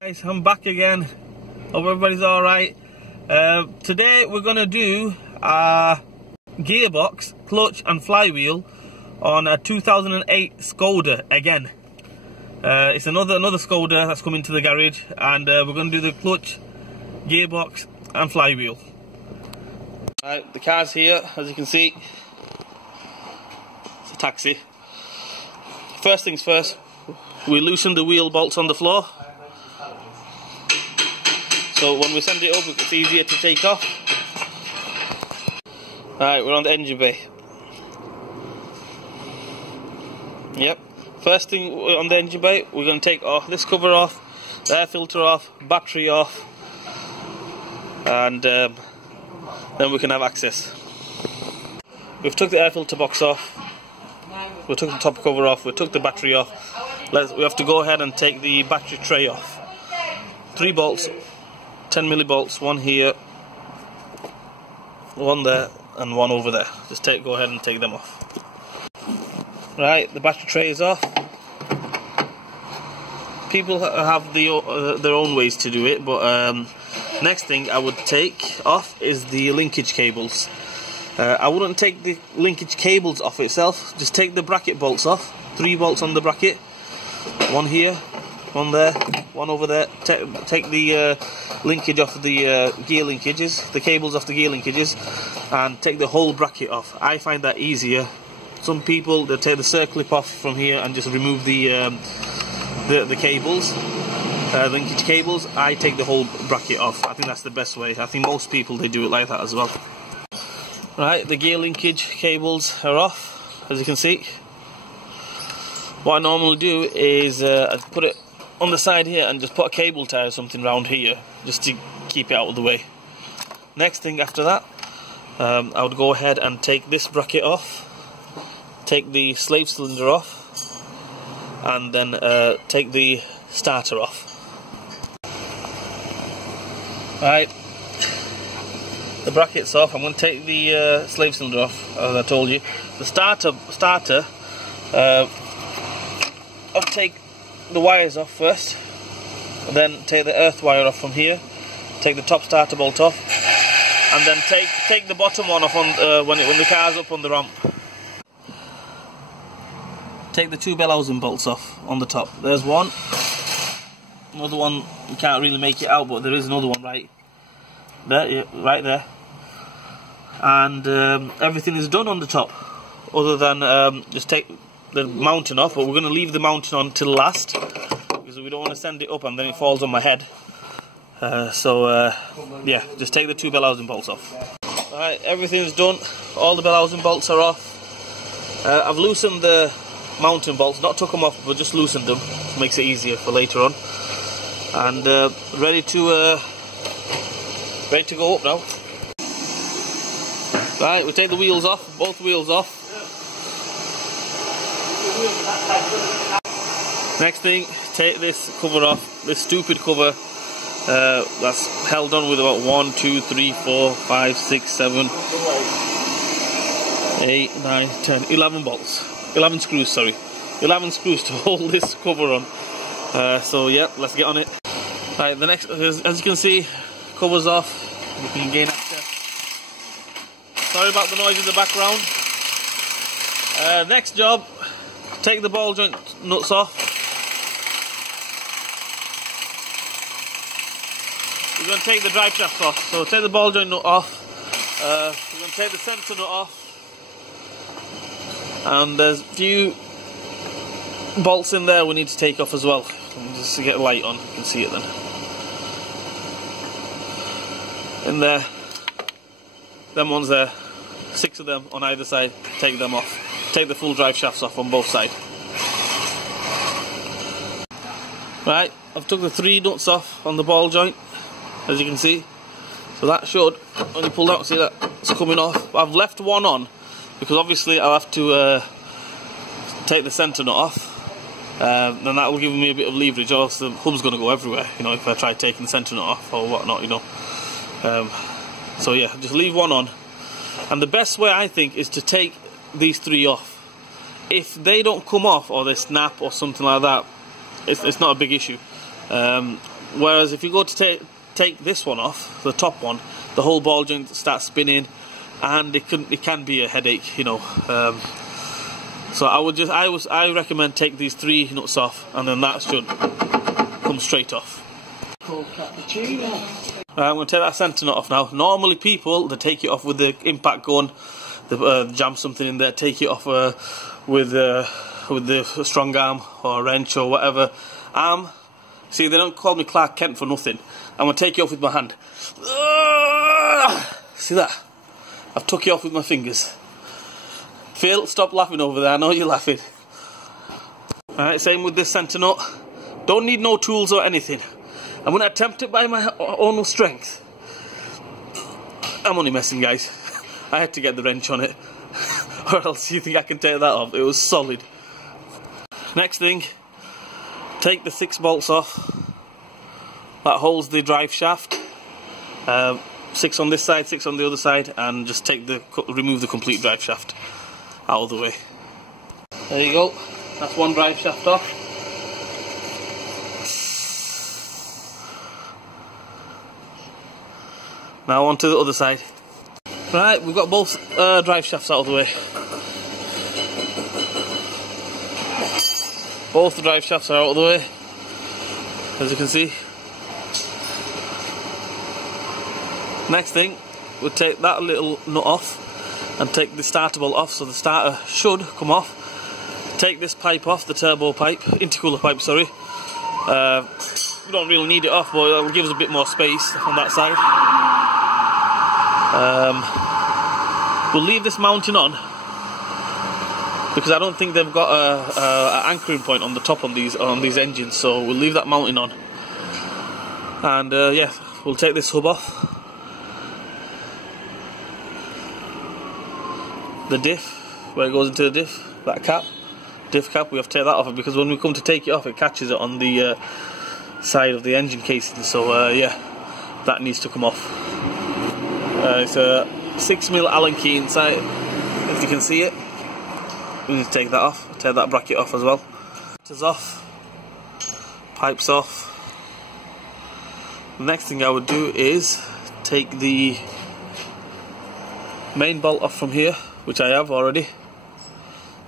Guys, I'm back again. Hope everybody's alright. Today we're gonna do a gearbox, clutch and flywheel on a 2008 Skoda again. It's another Skoda that's come into the garage, and we're gonna do the clutch, gearbox and flywheel. Right, the car's here, as you can see. It's a taxi. First things first, we loosen the wheel bolts on the floor. So when we send it up, it's easier to take off. Right, we're on the engine bay. Yep. First thing on the engine bay, we're going to take this cover off, the air filter off, battery off, and then we can have access. We've took the air filter box off, we took the top cover off, we took the battery off. We have to go ahead and take the battery tray off. 3 bolts. 10 millibolts, one here, one there, and one over there. Just go ahead and take them off. Right, the battery tray is off. People have their own ways to do it, but next thing I would take off is the linkage cables. I wouldn't take the linkage cables off itself, just take the bracket bolts off. 3 bolts on the bracket, one here, one there, one over there. Take the linkage off the gear linkages, the cables off the gear linkages, and take the whole bracket off. I find that easier. Some people, they take the circlip off from here and just remove the cables, linkage cables. I take the whole bracket off. I think that's the best way. I think most people, they do it like that as well. Right, the gear linkage cables are off, as you can see. What I normally do is I put it on the side here and just put a cable tie or something around here just to keep it out of the way. Next thing after that, I would go ahead and take this bracket off, take the slave cylinder off, and then take the starter off. Right, the bracket's off. I'm going to take the slave cylinder off, as I told you. The starter I'll take the wires off first, and then take the earth wire off from here, take the top starter bolt off, and then take the bottom one off on when the car's up on the ramp. Take the 2 bellows bolts off on the top. There's one. Another one, you can't really make it out, but there is another one right there, yeah, right there. And everything is done on the top, other than just take the mounting off, but we're going to leave the mounting on till last because we don't want to send it up and then it falls on my head. Yeah, just take the 2 bellows bolts off. Alright, everything's done. All the bellows bolts are off. I've loosened the mounting bolts, not took them off, but just loosened them. It makes it easier for later on. And ready to go up now. Right, we take the wheels off, both wheels off. Next thing, take this cover off, this stupid cover that's held on with about 1, 2, 3, 4, 5, 6, 7, 8, 9, 10, 11 bolts. 11 screws, sorry. 11 screws to hold this cover on. So yeah, let's get on it. Right, the next, as you can see, cover's off. You can gain access. Sorry about the noise in the background. Next job, take the ball joint nuts off. We're going to take the drive shaft off. So take the ball joint nut off. We're going to take the sensor nut off. And there's a few bolts in there we need to take off as well. Just to get a light on, you can see it then. In there, them ones there, 6 of them on either side, take them off. Take the full drive shafts off on both sides. Right, I've took the 3 nuts off on the ball joint, as you can see. So that should, when you pull out, see that it's coming off. I've left one on, because obviously I'll have to take the centre nut off. Then that will give me a bit of leverage, or else the hub's going to go everywhere, you know, if I try taking the centre nut off or whatnot, you know. So yeah, just leave one on. And the best way, I think, is to take these 3 off. If they don't come off, or they snap or something like that, it's not a big issue. Whereas if you go to take this one off, the top one, the whole ball joint starts spinning, and it can be a headache, you know. So I recommend take these 3 nuts off, and then that should come straight off. I'm going to take that centre nut off now. Normally people, they take it off with the impact gun, they jam something in there, take it off with the strong arm or wrench or whatever. See, they don't call me Clark Kent for nothing. I'm going to take it off with my hand. See that? I've took it off with my fingers. Phil, stop laughing over there, I know you're laughing. Alright, same with this centre nut. Don't need no tools or anything. I'm going to attempt it by my own strength. I'm only messing, guys. I had to get the wrench on it. Or else you think I can take that off. It was solid. Next thing, take the 6 bolts off. That holds the drive shaft. 6 on this side, 6 on the other side, and just remove the complete drive shaft out of the way. There you go. That's one drive shaft off. Now on to the other side. Right, we've got both drive shafts out of the way. Both the drive shafts are out of the way, as you can see. Next thing, we'll take that little nut off and take the starter bolt off, so the starter should come off. Take this pipe off, the turbo pipe, intercooler pipe, sorry. We don't really need it off, but it'll give us a bit more space on that side. We'll leave this mounting on because I don't think they've got an anchoring point on the top on these engines, so we'll leave that mounting on. And yeah, we'll take this hub off. The diff, where it goes into the diff, that cap, diff cap, we have to take that off because when we come to take it off, it catches it on the side of the engine casing. So yeah, that needs to come off. It's a 6mm Allen key inside, if you can see it. We need to take that off, take that bracket off as well. It's off, pipes off. The next thing I would do is take the main bolt off from here, which I have already.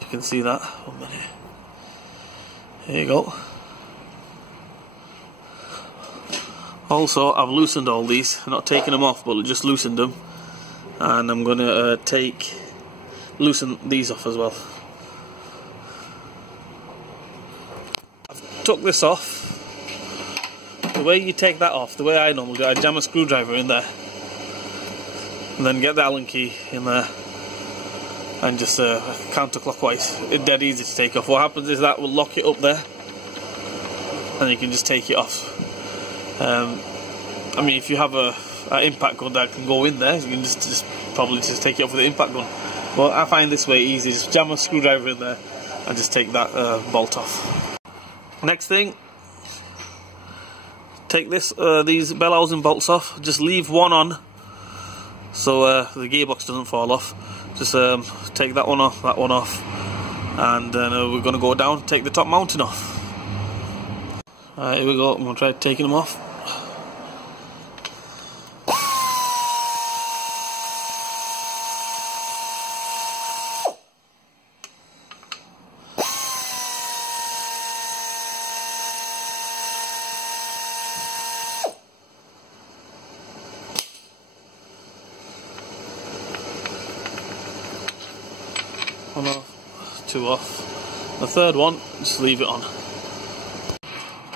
You can see that. 1 minute. There you go. Also, I've loosened all these, not taking them off, but just loosened them, and I'm going to loosen these off as well. I've took this off. The way you take that off, the way I normally do, I jam a screwdriver in there, and then get the Allen key in there, and just counterclockwise. It's dead easy to take off. What happens is that will lock it up there, and you can just take it off. I mean, if you have an impact gun that can go in there, you can just probably take it off with the impact gun. But I find this way easy. Just jam a screwdriver in there and just take that bolt off. Next thing, take these bellows and bolts off. Just leave one on, so the gearbox doesn't fall off. Just take that one off, and then we're going to go down, take the top mounting off. Alright, here we go. I'm going to try taking them off. One off, 2 off. The third one, just leave it on.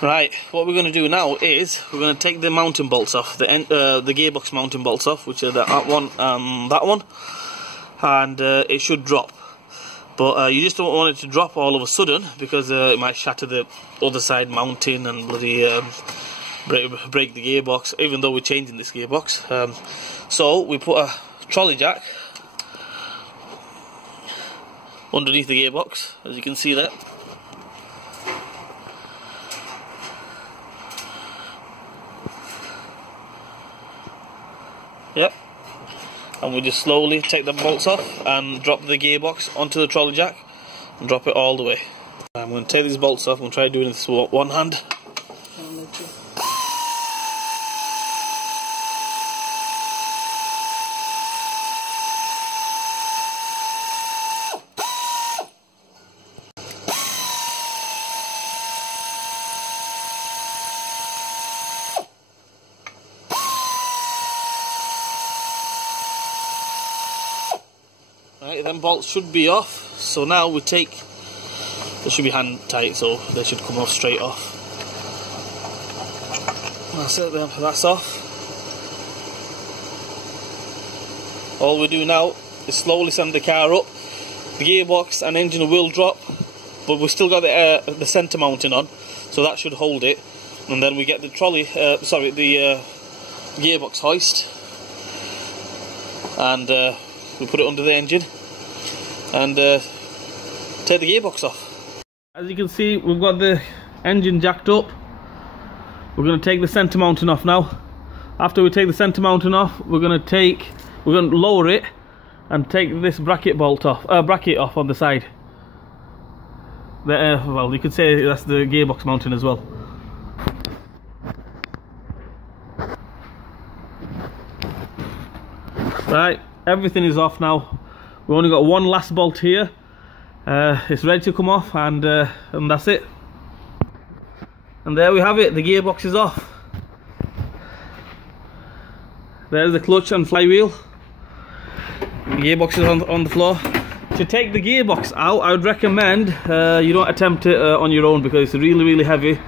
Right, what we're going to do now is we're going to take the mounting bolts off, the gearbox mounting bolts off, which are that one and that one, and it should drop. But you just don't want it to drop all of a sudden because it might shatter the other side mounting and bloody break the gearbox, even though we're changing this gearbox. So we put a trolley jack underneath the gearbox, as you can see there. Yep. And we just slowly take the bolts off and drop the gearbox onto the trolley jack and drop it all the way. I'm going to take these bolts off and try doing this with one hand. Right, them bolts should be off. So now we take, they should be hand tight, so they should come off straight off. That's it then, that's off. All we do now is slowly send the car up. The gearbox and engine will drop, but we've still got the centre mounting on, so that should hold it. And then we get the trolley, the gearbox hoist, and we put it under the engine and take the gearbox off. As you can see, we've got the engine jacked up. We're going to take the centre mounting off now. After we take the centre mounting off, we're going to lower it and take this bracket off on the side. Well, you could say that's the gearbox mounting as well. Right, everything is off now. We've only got one last bolt here. It's ready to come off, and that's it. And there we have it, the gearbox is off. There's the clutch and flywheel. The gearbox is on the floor. To take the gearbox out, I would recommend you don't attempt it on your own, because it's really, really heavy.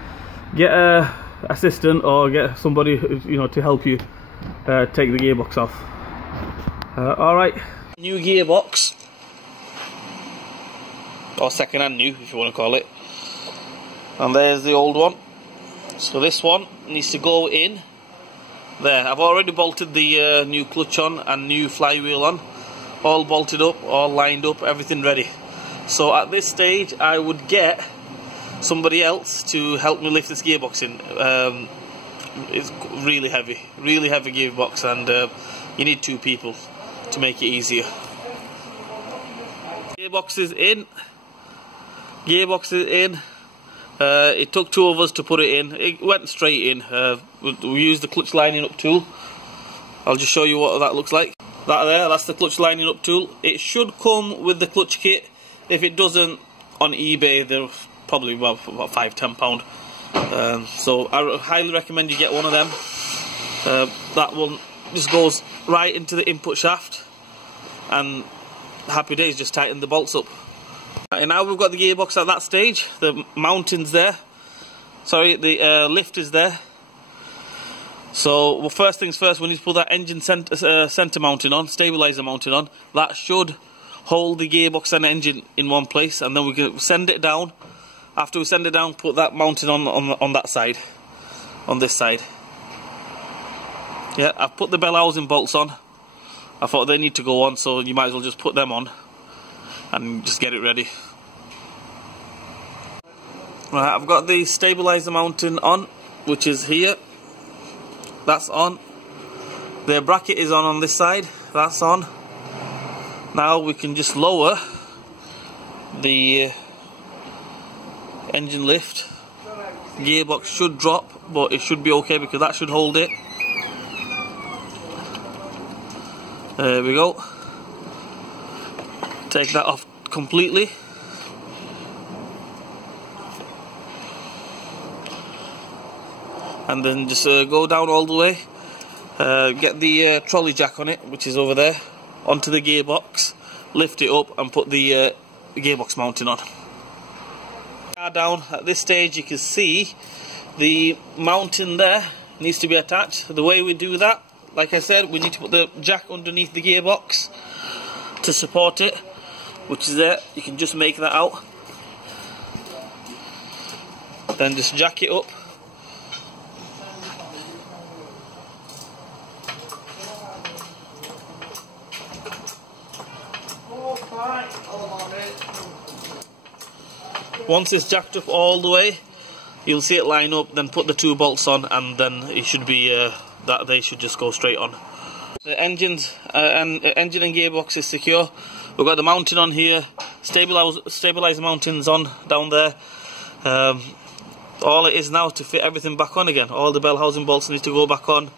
Get an assistant or get somebody to help you take the gearbox off. Alright. New gearbox. Or second hand new, if you want to call it. And there's the old one. So this one needs to go in there. I've already bolted the new clutch on and new flywheel on. All bolted up, all lined up, everything ready. So at this stage I would get somebody else to help me lift this gearbox in. It's really heavy gearbox, and you need two people to make it easier. Gearbox is in. Gearbox is in. It took two of us to put it in. It went straight in. We used the clutch lining up tool. I'll just show you what that looks like. That's the clutch lining up tool. It should come with the clutch kit. If it doesn't, on eBay they're probably about £5–10. So I highly recommend you get one of them. That one just goes right into the input shaft, and happy days, just tighten the bolts up. And now we've got the gearbox at that stage. The mounting's there. Sorry, the lift is there. So, well, first things first, we need to put that engine centre mounting on, stabiliser mounting on. That should hold the gearbox and engine in one place, and then we can send it down. After we send it down, put that mounting on that side, on this side. Yeah, I've put the bell housing bolts on. I thought they need to go on, so you might as well just put them on and just get it ready. Right, I've got the stabiliser mounting on, which is here. That's on. The bracket is on this side. That's on. Now we can just lower the engine lift. Gearbox should drop, but it should be okay because that should hold it. There we go. Take that off completely. And then just go down all the way. Get the trolley jack on it, which is over there, onto the gearbox. Lift it up and put the gearbox mounting on. Down at this stage, you can see the mounting there needs to be attached. The way we do that, like I said, we need to put the jack underneath the gearbox to support it, which is there. You can just make that out. Then just jack it up. Once it's jacked up all the way, you'll see it line up, then put the two bolts on, and then it should be that they should just go straight on. The engine and gearbox is secure. We've got the mounting on here, stabilizer mountings on down there. All it is now to fit everything back on again. All the bell housing bolts need to go back on.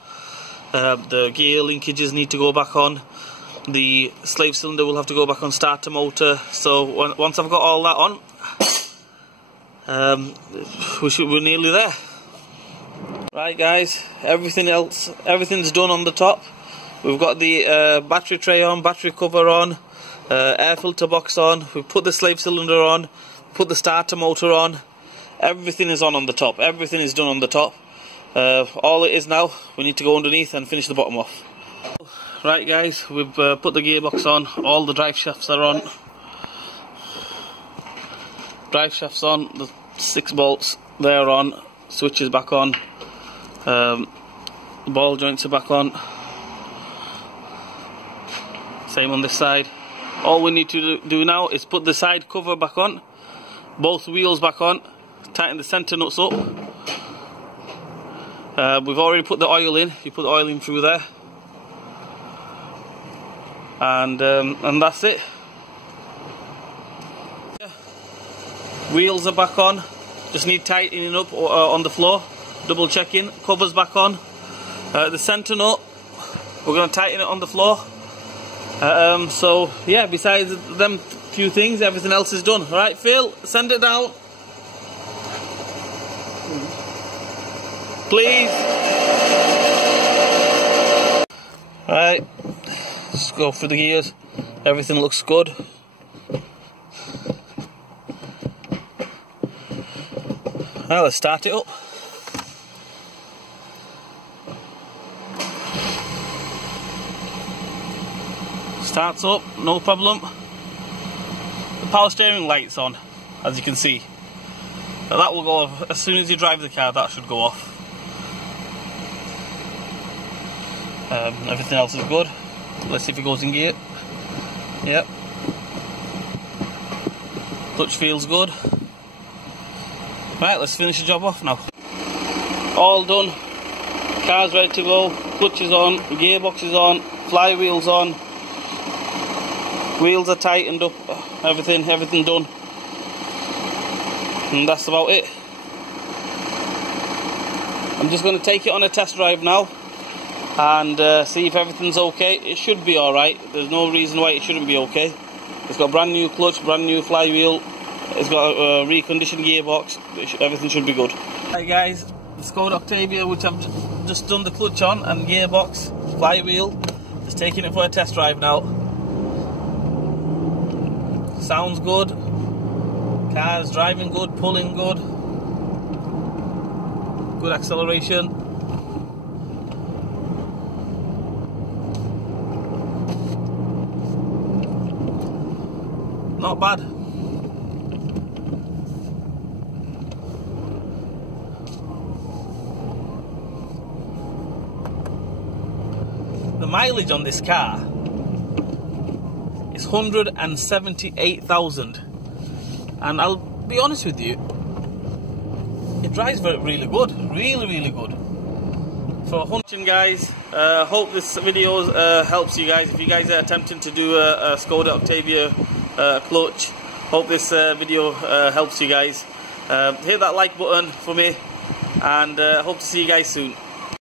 The gear linkages need to go back on. The slave cylinder will have to go back on starter motor. So once I've got all that on, we're nearly there. Right guys, everything's done on the top. We've got the battery tray on, battery cover on, air filter box on, we put the slave cylinder on, put the starter motor on. Everything is on the top, everything is done on the top. All it is now, we need to go underneath and finish the bottom off. Right guys, we've put the gearbox on, all the drive shafts are on. Drive shafts on, the 6 bolts, they're on, switches back on, the ball joints are back on. Same on this side. All we need to do now is put the side cover back on, both wheels back on, tighten the centre nuts up. We've already put the oil in, you put the oil in through there. And that's it. Wheels are back on, just need tightening up on the floor, double checking, covers back on. The centre nut, we're going to tighten it on the floor. So yeah, besides them few things, everything else is done. Alright Phil, send it down. Please. Alright, let's go for the gears. Everything looks good. Now let's start it up. Starts up, no problem. The power steering light's on, as you can see. Now that will go off as soon as you drive the car. That should go off. Everything else is good. Let's see if it goes in gear. Yep. Clutch feels good. Right, let's finish the job off now. All done. Car's ready to go. Clutch is on. Gearbox is on. Flywheel's on. Wheels are tightened up. Everything done. And that's about it. I'm just going to take it on a test drive now and see if everything's okay. It should be alright. There's no reason why it shouldn't be okay. It's got brand new clutch, brand new flywheel. It's got a reconditioned gearbox. Everything should be good. Right guys, the Skoda Octavia, which I've just done the clutch on and gearbox, flywheel. Just taking it for a test drive now. Sounds good. Car's driving good, pulling good. Good acceleration. Not bad. The mileage on this car is 178,000, and I'll be honest with you, it drives really good, really good. For 100 guys, hope this video helps you guys. If you guys are attempting to do a Skoda Octavia clutch, hope this video helps you guys. Hit that like button for me, and hope to see you guys soon.